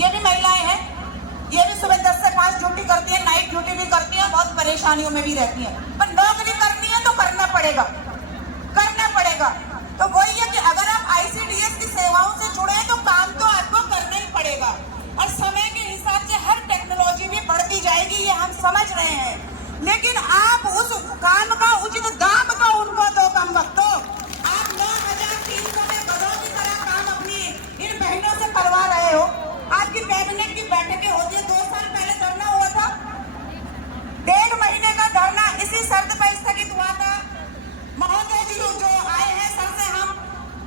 ये भी महिलाएं हैं, ये भी सुबह 10 से 5 ड्यूटी करती है, नाइट ड्यूटी भी करती है, बहुत परेशानियों में भी रहती है, पर नौकरी करनी है तो करना पड़ेगा, करना पड़ेगा। तो वही है कि अगर आप ICDS की सेवाओं से जुड़े हैं तो काम तो आपको करना ही पड़ेगा, और समय के हिसाब से हर टेक्नोलॉजी भी बढ़ती जाएगी, ये हम समझ रहे हैं, लेकिन आप उस काम का उचित दाम तो उनको दो। कम वक्त आप 9,300 में गधों की तरह काम अपनी इन बहनों से करवा रहे हो। आपकी कैबिनेट की बैठकें होती है, 2 साल पहले धरना हुआ था, 1.5 महीने का धरना इसी शर्त पर स्थगित हुआ था। महोदय जी जो आए हैं, सर से हम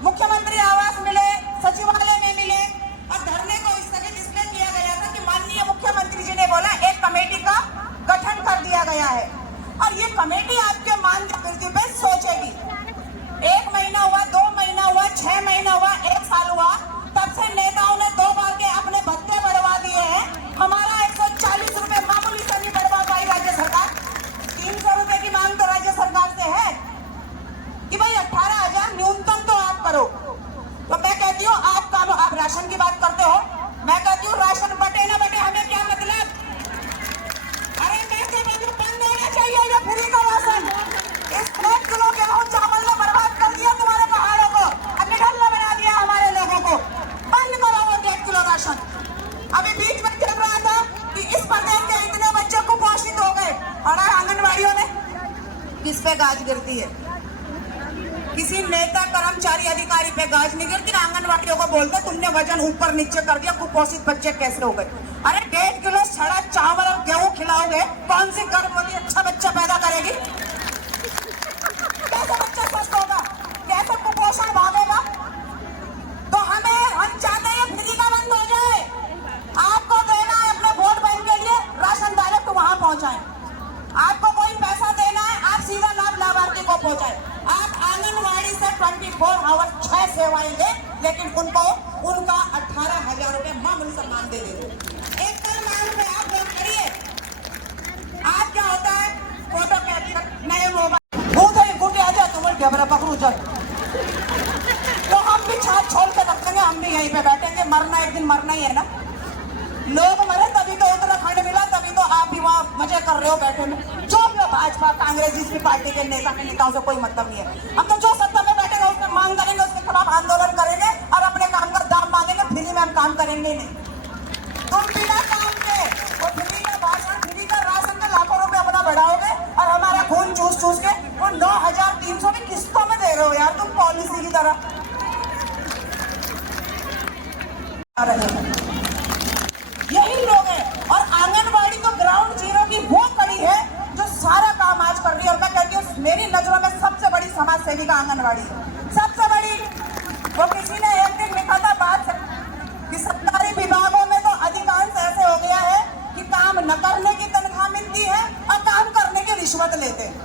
मुख्यमंत्री आवास मिले, सचिवालय में मिले, और धरने को स्थगित इसलिए किया गया था कि माननीय मुख्यमंत्री जी ने बोला एक कमेटी का गठन कर दिया गया है, और ये कमेटी आपके मानदंड पे सोचेगी। 1 महीना हुआ, 2 महीना हुआ, 6 महीना हुआ, 1 साल हुआ, तब से नेताओं ने 2 बार के अपने भत्ते बढ़वा दिए हैं। हमारा 140 रुपए मामूली सा नहीं बढ़वा पाई राज्य सरकार, 300 रुपए की मांग तो राज्य सरकार से है कि भाई 18,000 न्यूनतम तो आप करो। तो मैं कहती हूँ आप राशन की बात करते हो, मैं कहती हूँ राशन बटे ना बटे हमें क्या मतलब। अरे मैं कहती हूँ बंद होना चाहिए ये फ्री का राशन। इस 1 किलो गेहूं चावल ने बर्बाद कर दिया तुम्हारे पहाड़ों को, निठल्ला बना दिया हमारे लोगों को। बंद करो वो 1.5 किलो राशन। अभी बीच में चल रहा था कि इस प्रदेश के इतने बच्चे कुपोषित हो गए, और आंगनबाड़ियों में किस पे गाज गिरती है, किसी नेता कर्मचारी अधिकारी पे गाज नहीं गिरती, आंगनबाड़ियों को बोलते तुमने वजन ऊपर नीचे कर दिया, कुपोषित बच्चे कैसे हो गए। अरे 1.5 किलो सड़ा चावल और गेहूं खिलाओगे, कौन सी गर्भवती अच्छा बच्चा पैदा करेगी? कैसे बच्चा स्वस्थ होगा, कैसे कुपोषण भागेगा? तो हम चाहते हैं फ्री का बंद हो जाए। आपको देना है अपने वोट बैंक के लिए, राशन डायरेक्ट वहां पहुंचाएं। आपको कोई पैसा देना है, आप सीधा लाभ लाभार्थी को पहुंचाएं। आप आंगनबाड़ी से 24 आवर 6 सेवाएं दें, लेकिन उनको उनका 18,000 रुपए मामूली सम्मान दे दो। एक कल मांग पे आप लोग करिए। आज क्या होता है, फोटो कैप्चर नए मोबाइल उधर गुटे आ जाए, तुम्हें घबरा पकड़ू जाए, तो हम भी छाप छोड़ के रखेंगे, हम भी यहीं पे बैठेंगे। मरना एक दिन मरना ही है ना, लोग मरे तभी तो उत्तराखंड मिला, तभी तो आप भी वहाँ मजे कर रहे हो बैठे में। जो भाजपा कांग्रेस जिसकी पार्टी के नेताओं से कोई मतलब नहीं है। हम तो जो सत्ता में बैठेगा उसमें मांग करेंगे, उसके खिलाफ आंदोलन करेंगे, और अपने काम का दाम मांगेंगे, फ्री में हम काम करेंगे नहीं। तुम बिना काम के वो फ्री का भाषण, फ्री का राशन का लाखों रुपए अपना बढ़ाओगे, और हमारा खून चूस चूस के वो 9,300 की किस्तों में दे रहे हो यार, तुम पॉलिसी की तरह। यही लोग हैं, और आंगनबाड़ी तो ग्राउंड जीरो की वो कड़ी है जो सारा काम आज कर रही है। और मैं कहती हूँ मेरी नजरों में सबसे बड़ी समाज सेविका आंगनबाड़ी है, सबसे बड़ी। वो किसी ने एक दिन लिखा था बात कि सरकारी विभागों में तो अधिकांश ऐसे हो गया है कि काम न करने की तनख्वाह मिलती है और काम करने की रिश्वत लेते हैं।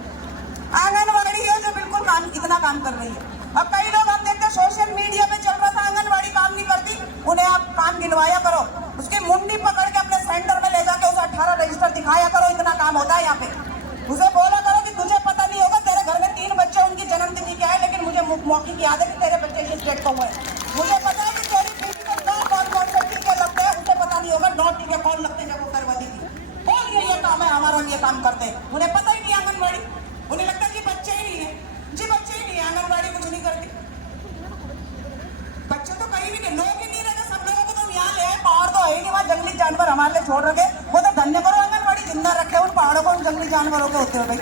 आंगनबाड़ी है जो बिल्कुल काम, इतना काम कर रही है। और कई लोग हम देखते सोशल मीडिया पे चल रहा था आंगनबाड़ी काम नहीं करती, उन्हें आप काम गिनवाया करो, उसकी मुंडी पकड़ के अपने सेंटर में ले जाके उसे 18 रजिस्टर दिखाया करो, इतना काम होता है यहाँ पे। उसे बोला करो कि तुझे पता नहीं होगा, तेरे घर में 3 बच्चे, उनकी जन्मतिथि क्या है, लेकिन मुझे मौके की याद है कि तेरे बच्चे इस डेट को हुए। मुझे पता है कि तेरी बेटी को कौन से टीके लगते हैं, उसे पता नहीं होगा 9 टीके कौन लगते हैं जब वो गर्भवती थी। बोल रही है ये काम है हमारा, ये काम करते हैं, उन्हें पता ही नहीं आंगनबाड़ी। उन्हें लगता है कि बच्चे ही नहीं है, जी बच्चे ही नहीं है, आंगनबाड़ी कुछ नहीं करती। बच्चे तो कहीं भी नहीं, लोग ही नहीं रहते, सब लोगों को तुम यहाँ ले आए, पहाड़ तो है ही नहीं, वहाँ जंगली जानवर हमारे लिए छोड़ रखे, वो तो धन्य करो आंगनबाड़ी जिंदा रखे उन पहाड़ों को, उन जंगली जानवरों के होते हो भाई।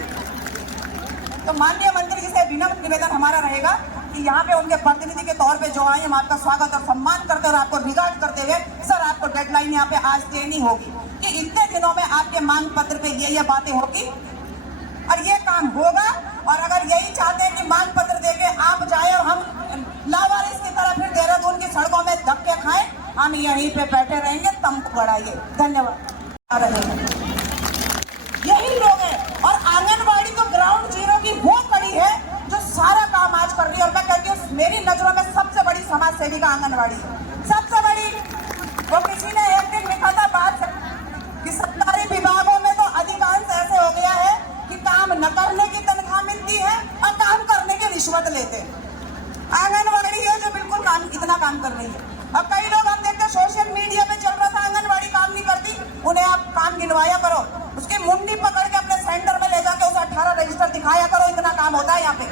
तो माननीय मंत्री जी से विनम्र निवेदन हमारा रहेगा कि यहाँ पे उनके प्रतिनिधि के तौर पे जो आए, हम आपका स्वागत और सम्मान करते और आपको रिगार्ड करते हुए, सर आपको डेडलाइन यहाँ पे आज देनी होगी कि इतने दिनों में आपके मांग पत्र पे ये बातें होगी और ये काम होगा। और अगर यही चाहते हैं कि मांग पत्र देके आप जाए और हम लावारिस की तरह फिर देहरादून की सड़कों में धक्के खाएं, हम यहीं पे बैठे रहेंगे, तंबू बढ़ाइए। धन्यवाद। यही लोग हैं, और आंगनबाड़ी तो ग्राउंड जीरो की वो कड़ी है जो सारा काम आज कर रही है। और मैं कहती हूँ मेरी नजरों में सबसे बड़ी समाज सेविका आंगनबाड़ी है, सबसे बड़ी। वो किसी ने एक दिन लिखा था बात कि सरकारी विभागों में तो अधिकांश ऐसे हो गया है कि काम न करने की तनख्वाह मिलती है और काम करने की रिश्वत लेते हैं। आंगनबाड़ी है जो बिल्कुल काम, इतना काम कर रही है। और कई लोग हम देखते सोशल मीडिया पे चल रहा था आंगनबाड़ी काम नहीं करती, उन्हें आप काम गिनवाया करो, उसकी मुंडी पकड़ के अपने सेंटर में ले जाके उसे 18 रजिस्टर दिखाया करो, इतना काम होता है यहाँ पे।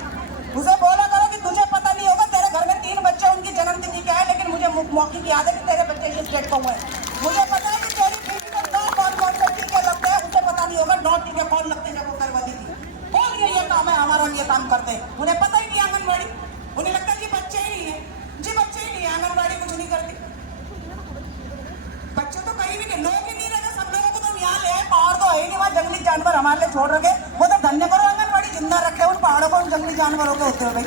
उसे बोला करो कि तुझे पता नहीं होगा, तेरे घर में 3 बच्चे, उनकी जन्मतिथि क्या है, लेकिन मुझे मौके की याद है कि तेरे बच्चे इस डेट को हुए। मुझे पता है कि तेरी बेटी को कौन से टीके लगते हैं, उसे पता नहीं होगा 9 टीके कौन लगते हैं जब वो गर्भवती थी। बोल ये काम है हमारा, ये काम करते हैं, उन्हें पता ही नहीं आंगनबाड़ी, उन्हें लगता है जी बच्चे ही नहीं है, जी बच्चे ही नहीं है, आंगनबाड़ी कुछ नहीं करती। बच्चे तो कहीं भी नहीं, लोग ही नहीं रहते, सब लोगों को तो यहाँ ले आए, पहाड़ तो है ही नहीं, वहाँ जंगली जानवर हमारे लिए छोड़ रखे, वो तो धन्य करो आंगनबाड़ी जिंदा रखे उन पहाड़ों को, उन जंगली जानवरों के होते हो भाई।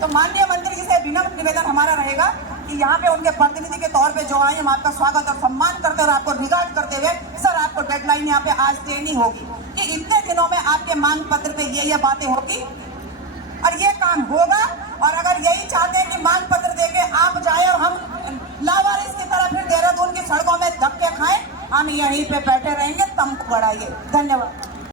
तो माननीय मंत्री जी से विनम्र निवेदन हमारा रहेगा कि यहाँ पे उनके प्रतिनिधि के तौर पे जो आए, हम आपका स्वागत और सम्मान करते और आपको रिगार्ड करते हुए सर आपको डेडलाइन यहाँ पे आज देनी होगी कि इतने दिनों में आपके मांग पत्र पे ये बातें होगी और ये काम होगा। और अगर यही चाहते हैं कि मांग पत्र देके आप जाए और हम लावारिस की तरह फिर देहरादून की सड़कों में धक्के खाएं, हम यहीं पे बैठे रहेंगे, तम बढ़ाइए। धन्यवाद।